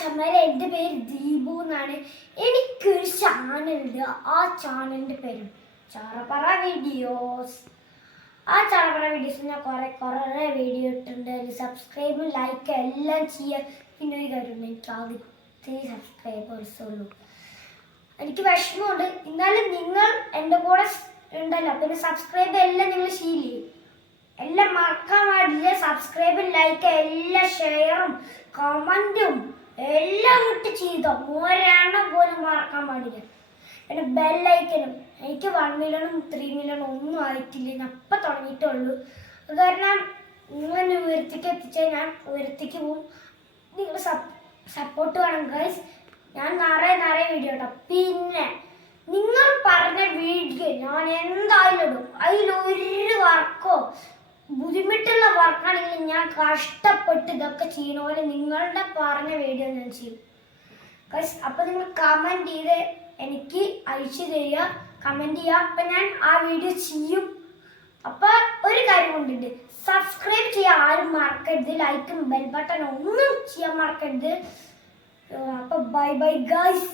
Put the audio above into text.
ചമ്മര എന്റെ പേര് ദീപു എന്നാണ്. എനിക്കൊരു ചാനലുണ്ട്. ആ ചാനലിന്റെ പേര് ചാറപ്പറ വീഡിയോസ്. ആ ചാറപ്പറ വീഡിയോസ് ഞാൻ കുറേ കുറേ വീഡിയോ ഇട്ടിട്ടുണ്ട്. സബ്സ്ക്രൈബ് ലൈക്ക് എല്ലാം ചെയ്യുക പിന്നെ ഒരു കാര്യം എനിക്ക് ആദ്യത്തെ സബ്സ്ക്രൈബേഴ്സ് ഉള്ളൂ. എനിക്ക് വിഷമമുണ്ട്. എന്നാലും നിങ്ങൾ എന്റെ കൂടെ ഉണ്ടല്ലോ. പിന്നെ സബ്സ്ക്രൈബ് എല്ലാം നിങ്ങൾ ശീലിക്കും എല്ലാം മറക്കാൻ പാടില്ല. സബ്സ്ക്രൈബും ലൈക്ക് എല്ലാം ഷെയറും കമന്റും എല്ലാം ഇട്ട് ചെയ്തോ? ഒരെണ്ണം പോലും മറക്കാൻ പാടില്ല. എന്റെ ബെല്ലൈക്കനും എനിക്ക് വൺ മില്യണും ത്രീ മില്യണും ഒന്നും ആയിട്ടില്ല ഞാൻ അപ്പം തുടങ്ങിയിട്ടുള്ളൂ. അത് കാരണം നിങ്ങൾ എന്നെ ഉയരത്തേക്ക് എത്തിച്ചാൽ ഞാൻ ഉയർത്തിക്ക് പോവും. നിങ്ങൾ സപ്പോർട്ട് വേണം ഗൈസ് ഞാൻ നിറയെ നിറയെ വീഡിയോ ഇടാം. പിന്നെ നിങ്ങൾ പറഞ്ഞ വീഡിയോ ഞാൻ എന്തായാലും ഇടും. അതിലൊരു വർക്കോ ബുദ്ധിമുട്ടുള്ള വർക്കാണെങ്കിൽ ഞാൻ കഷ്ടപ്പെട്ട് ഇതൊക്കെ ചെയ്യുന്ന പോലെ നിങ്ങളുടെ പറഞ്ഞ വീഡിയോ ഞാൻ ചെയ്യും. ഗൈസ് അപ്പോൾ നിങ്ങൾ കമന്റ് ചെയ്ത് എനിക്ക് അയച്ചു തരിക കമന്റ് ചെയ്യുക. അപ്പം ഞാൻ ആ വീഡിയോ ചെയ്യും. അപ്പോൾ ഒരു കാര്യം കൊണ്ടുണ്ട്. സബ്സ്ക്രൈബ് ചെയ്യാൻ ആരും മറക്കരുത്. ലൈക്കും ബെൽ ബട്ടൺ ഒന്നും ചെയ്യാൻ മറക്കരുത്. അപ്പോൾ ബൈ ബൈ ഗൈസ്